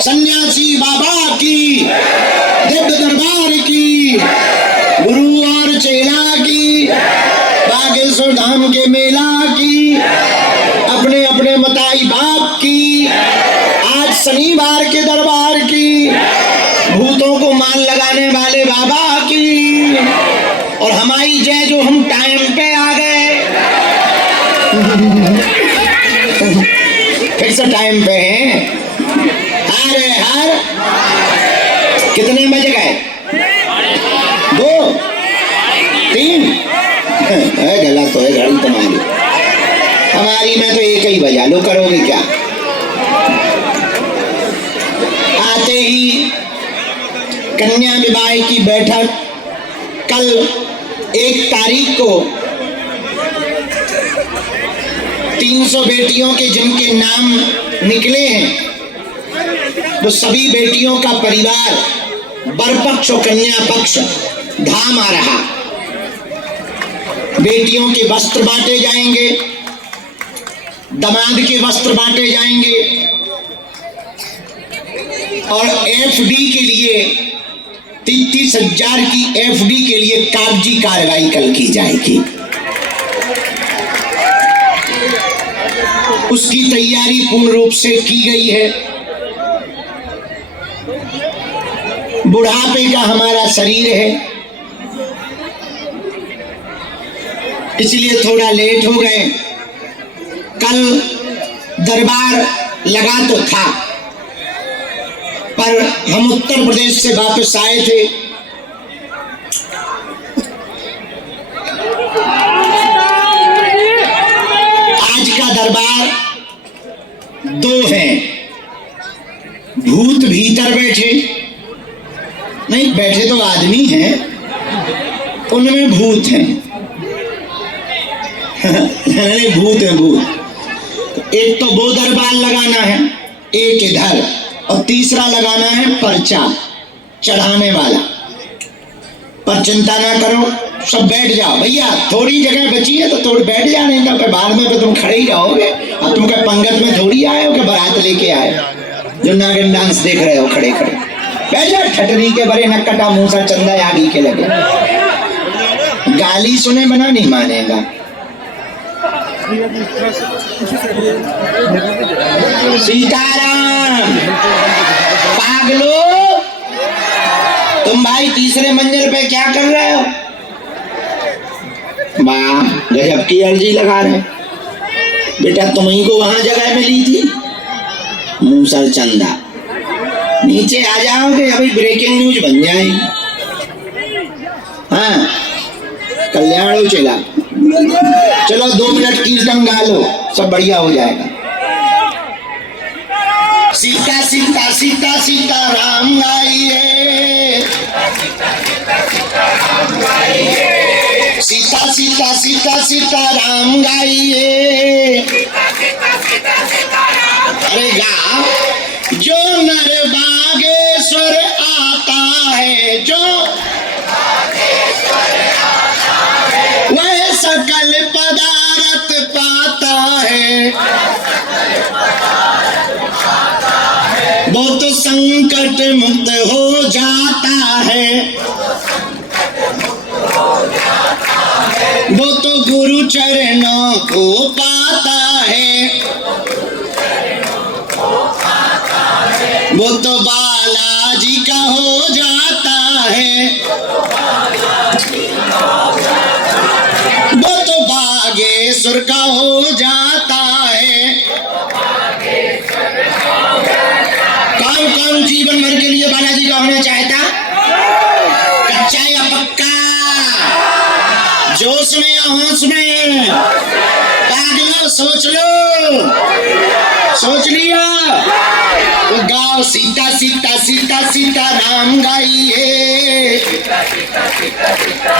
सन्यासी बाबा की, दिव्य दरबार की, गुरु और चेला की, बागेश्वर धाम के मेला की, अपने अपने मताई बाप की, आज शनिवार के दरबार की, भूतों को मान लगाने वाले बाबा की, और हमारी जय जो हम टाइम पे आ गए। फिर से टाइम पे हैं। अरे हर कितने बज गए? 2 3 गलत तो है घड़ी तुम्हारी, हमारी में तो 1 ही बजा लो, करोगे क्या? आते ही कन्या विवाह की बैठक कल 1 तारीख को 300 बेटियों के जिनके नाम निकले हैं, तो सभी बेटियों का परिवार वर पक्ष और कन्या पक्ष धाम आ रहा। बेटियों के वस्त्र बांटे जाएंगे, दामाद के वस्त्र बांटे जाएंगे, और एफडी के लिए 33,000 की एफडी के लिए कागजी कार्रवाई कल की जाएगी। उसकी तैयारी पूर्ण रूप से की गई है। बुढ़ापे का हमारा शरीर है, इसलिए थोड़ा लेट हो गए। कल दरबार लगा तो था, पर हम उत्तर प्रदेश से वापस आए थे। आज का दरबार 2 हैं। भूत भीतर बैठे, नहीं बैठे तो आदमी हैं, उनमें भूत हैं। नहीं भूत है भूत। एक तो वो दरबार लगाना है, एक इधर, और तीसरा लगाना है पर्चा चढ़ाने वाला। पर चिंता ना करो, सब बैठ जाओ भैया, थोड़ी जगह बची है तो थोड़ी बैठ जा, नहीं तो बाद में तो तुम खड़े ही रहोगे। अब तुम क्या पंगत में थोड़ी आए हो कि बारात लेके आए जो नागिन डांस देख रहे हो खड़े खड़े। बैठ जा, ठटनी के बड़े नक्कटा मुंह सा चंदा आगी के लगे। गाली सुने बना नहीं मानेगा। सीताराम पागलो, तुम भाई तीसरे मंजिल पे क्या कर रहे हो? वाह गजब की अर्जी लगा रहे बेटा, तुम्ही को वहां जगह मिली थी मूसर चंदा। नीचे आ जाओगे, अभी ब्रेकिंग न्यूज बन जाएगी। हाँ कल्याण हो चला, चलो 2 मिनट कीर्तन गा लो, सब बढ़िया हो जाएगा। सीता सीता सीता सीता राम गाइए, सीता सीता सीता सीता राम गाइए। अरे गा, जो नर बागेश्वर आता है, जो वह सकल पदार्थ पाता है, वो तो संकट मुक्त हो जाता है, वो तो गुरु चरणों को पाता है, वो तो बालाजी का हो जाता है, वो तो बागेश्वर का हो जाता है। कौन कौन जीवन भर के लिए बालाजी का होना चाहता? कच्चा या पक्का? जोश में या होश में? पागलो सोच लो, सोच लिया तो गाओ सीता सीता सीता सीता राम गाइए।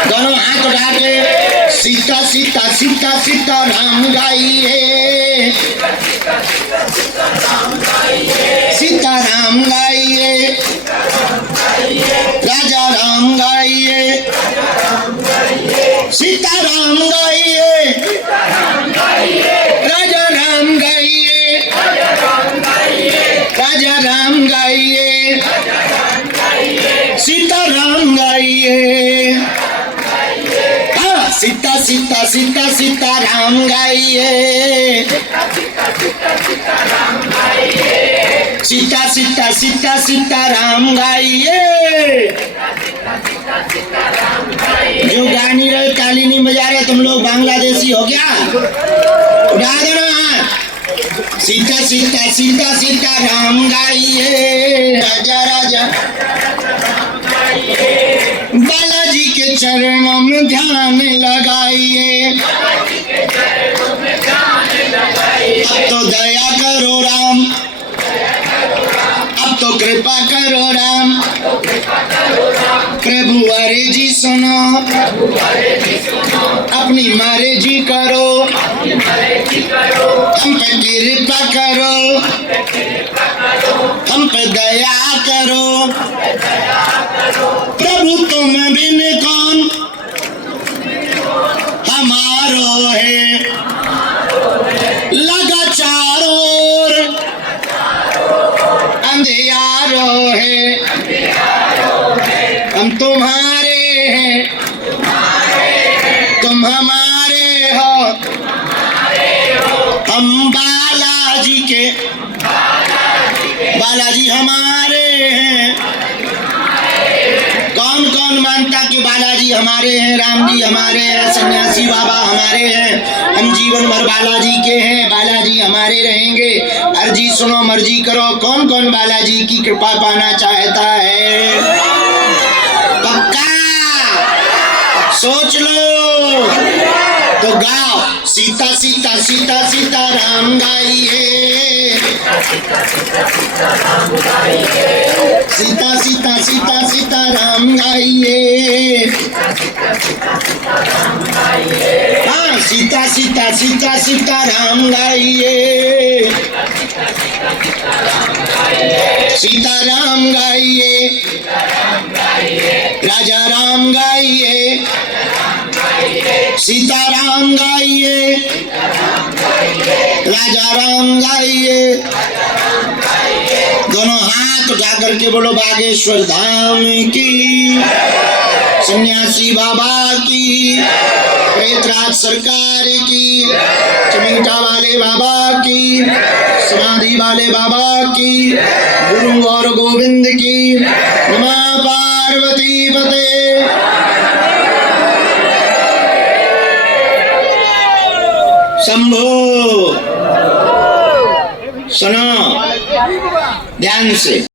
दोनों हाथ उठा के सीता सीता सीता सीता राम गाइए, सीता राम गाइए, राजा राम गाइए, सीता राम गाइए, राजा राम गाइए, राजा राम गाइए, सीताराम गाइए, हाँ सीता सीता सीता सीताराम गाइए, सीता सीता सीता सीताराम गाइए। जो गा नहीं रहे, ताली नहीं बजा रहे, तुम लोग बांग्लादेशी हो क्या? उठा दो ना हाथ। सीता सीता सीता सीताराम गाइए, राजा राजा बालाजी के चरणों में ध्यान लगाइए। अब तो दया करो राम, अब तो कृपा करो राम, प्रभु अर्जी सुनो, अपनी मर्जी करो, हम पे कृपा करो, हम पे दया करो। प्रभु तुम बिन कौन हमारो है, लगा चारों ओर अंधियारो है, हम तुम्हारे हैं, तुम हमारे हो, हम बालाजी के, बालाजी हमारे हैं। कौन कौन मानता कि बालाजी हमारे हैं, राम जी हमारे हैं, सन्यासी बाबा हमारे हैं, हम जीवन भर बालाजी के हैं, बालाजी हमारे रहेंगे। अर्जी सुनो, मर्जी करो। कौन कौन बालाजी की कृपा पाना चाहता है? पक्का सोच लो तो गाओ, सीता सीता सीता सीताराम गाइए, सीता सीता सीता सीताराम गाइए, हाँ सीता सीता सीता सीताराम गाइए, सीताराम गाइए, राजा राम गाइए, सीताराम गाइए, राजा राम गाइए। दोनों हाथ उठा करके बोलो बागेश्वर धाम की, सन्यासी बाबा की, प्रेतराज सरकार की, चमेटा वाले बाबा की, समाधि वाले बाबा की, गुरु और गोविंद की। नमः पार्वती पते। शंभो। सुनो ध्यान से।